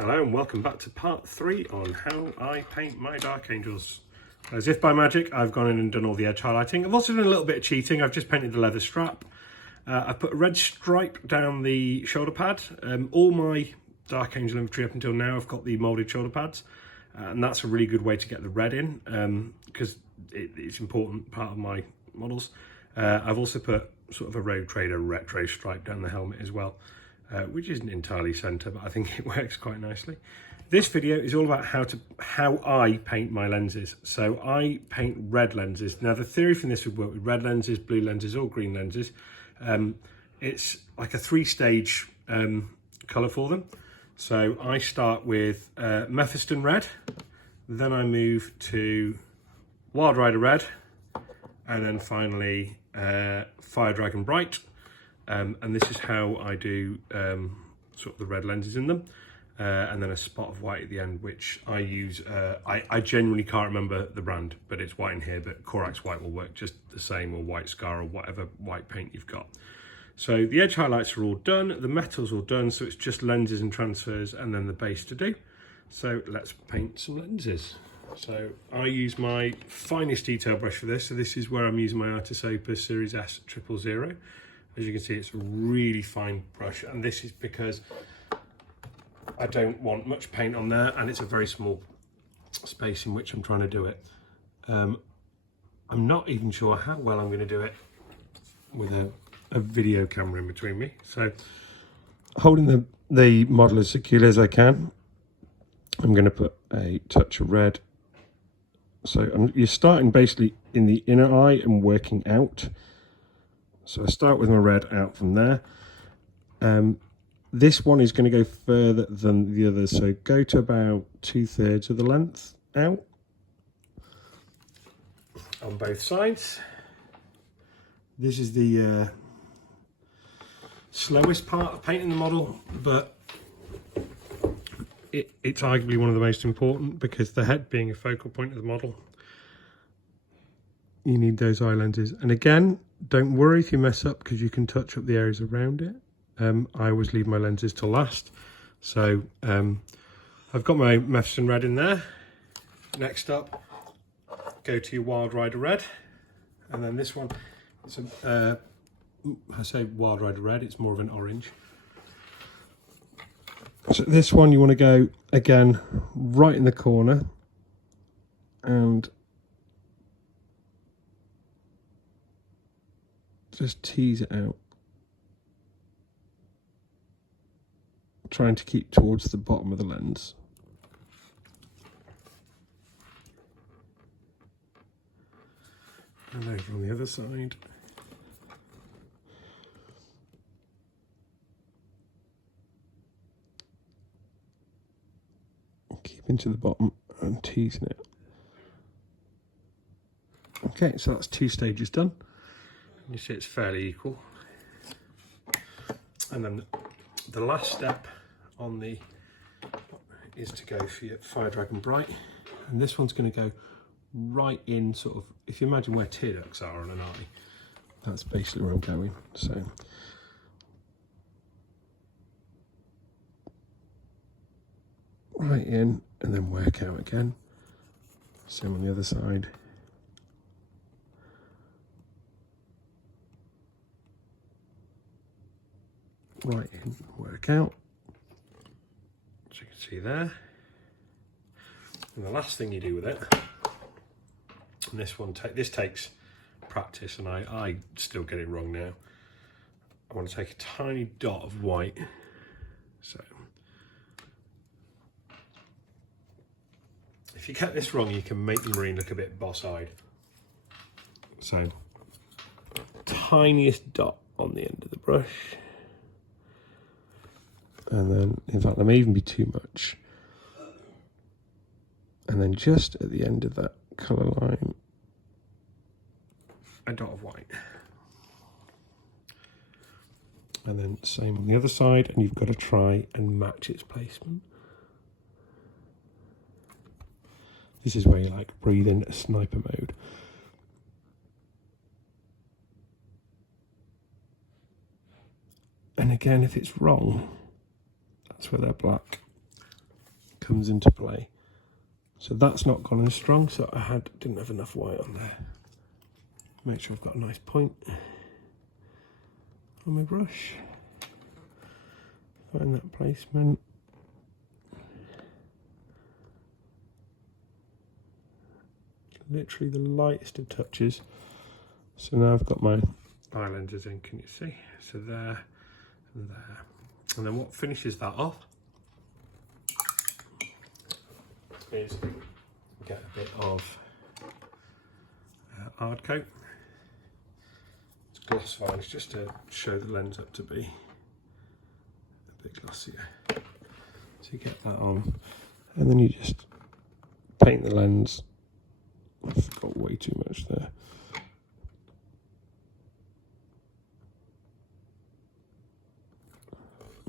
Hello and welcome back to part 3 on how I paint my Dark Angels. As if by magic, I've gone in and done all the edge highlighting. I've also done a little bit of cheating. I've just painted the leather strap. I've put a red stripe down the shoulder pad. All my Dark Angel inventory up until now, I've got the moulded shoulder pads. And that's a really good way to get the red in because it's an important part of my models. I've also put sort of a Road Trader retro stripe down the helmet as well. Which isn't entirely centre, but I think it works quite nicely. This video is all about how I paint my lenses. So I paint red lenses. Now the theory from this would work with red lenses, blue lenses, or green lenses. It's like a 3-stage colour for them. So I start with Mephiston Red, then I move to Wild Rider Red, and then finally Fire Dragon Bright. And this is how I do sort of the red lenses in them. And then a spot of white at the end, which I use. I genuinely can't remember the brand, but it's white in here, but Corax white will work just the same, or White Scar, or whatever white paint you've got. So the edge highlights are all done, the metal's all done, so it's just lenses and transfers and then the base to do. So let's paint some lenses. So I use my finest detail brush for this. So this is where I'm using my Artis Opus Series S 000. As you can see, it's a really fine brush, and this is because I don't want much paint on there, and it's a very small space in which I'm trying to do it. I'm not even sure how well I'm going to do it with a video camera in between me. So holding the model as securely as I can, I'm going to put a touch of red. So you're starting basically in the inner eye and working out. So I start with my red out from there. This one is going to go further than the others, so go to about 2/3 of the length out on both sides. This is the slowest part of painting the model, but it's arguably one of the most important, because the head being a focal point of the model, you need those eye lenses. And again, don't worry if you mess up, because you can touch up the areas around it. I always leave my lenses to last. So I've got my Mephiston Red in there. Next up, go to your Wild Rider Red. And then this one, I say Wild Rider Red, it's more of an orange. So this one you want to go, again, right in the corner. And just tease it out, trying to keep towards the bottom of the lens. And over on the other side. Keeping to the bottom and teasing it. Okay, so that's 2 stages done. You see it's fairly equal. And then the last step on the is to go for your Fire Dragon Bright. And this one's going to go right in, sort of, if you imagine where tear ducts are on an eye, that's basically where I'm going. So right in, and then work out again. Same on the other side. Right in, work out, as you can see there. And the last thing you do with it, and this takes practice, and I still get it wrong now. I want to take a tiny dot of white. So if you get this wrong, you can make the marine look a bit boss-eyed. So tiniest dot on the end of the brush. And then, in fact, there may even be too much. And then just at the end of that colour line, a dot of white. And then same on the other side, and you've got to try and match its placement. This is where you like breathe in a sniper mode. And again, if it's wrong, that's where they're black. comes into play. So that's not gone as strong, so I didn't have enough white on there. Make sure I've got a nice point on my brush. Find that placement. Literally the lightest of touches. So now I've got my eye lenses in, can you see? So there and there. And then what finishes that off is get a bit of Ard Coat. It's gloss varnish just to show the lens up to be a bit glossier. So you get that on, and then you just paint the lens. I've got way too much there.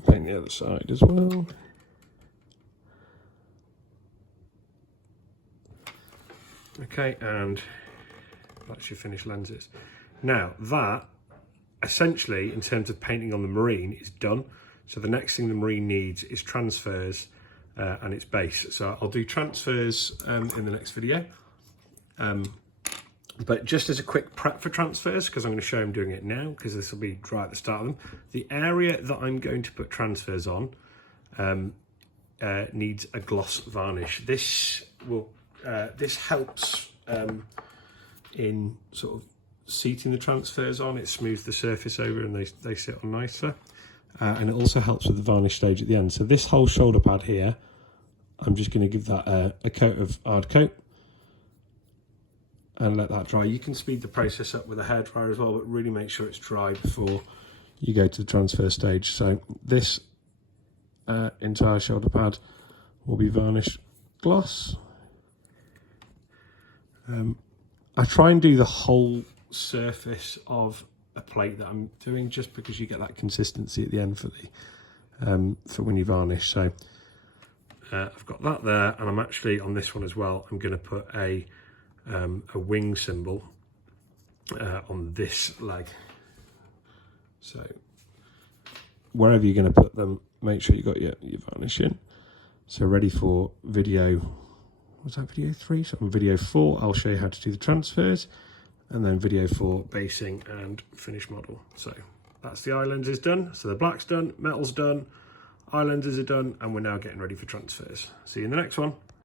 Paint the other side as well. Okay, and that's your finished lenses. Now that, essentially, in terms of painting on the marine, is done. So the next thing the marine needs is transfers and its base. So I'll do transfers in the next video. But just as a quick prep for transfers, because I'm going to show him doing it now, because this will be right at the start of them. The area that I'm going to put transfers on needs a gloss varnish. This helps in sort of seating the transfers on. It smooths the surface over and they sit on nicer. And it also helps with the varnish stage at the end. So this whole shoulder pad here, I'm just going to give that a coat of Ard Coat and let that dry. You can speed the process up with a hairdryer as well, but really make sure it's dry before you go to the transfer stage. So this entire shoulder pad will be varnished gloss. I try and do the whole surface of a plate that I'm doing, just because you get that consistency at the end for when you varnish. So I've got that there, and I'm actually on this one as well. I'm going to put a wing symbol on this leg. So wherever you're going to put them, make sure you got your varnish in. So ready for video. Was that video 3? So on video 4, I'll show you how to do the transfers, and then video 4, basing and finish model. So that's the eye lenses done. So the black's done, metal's done, eye lenses are done, and we're now getting ready for transfers. See you in the next one.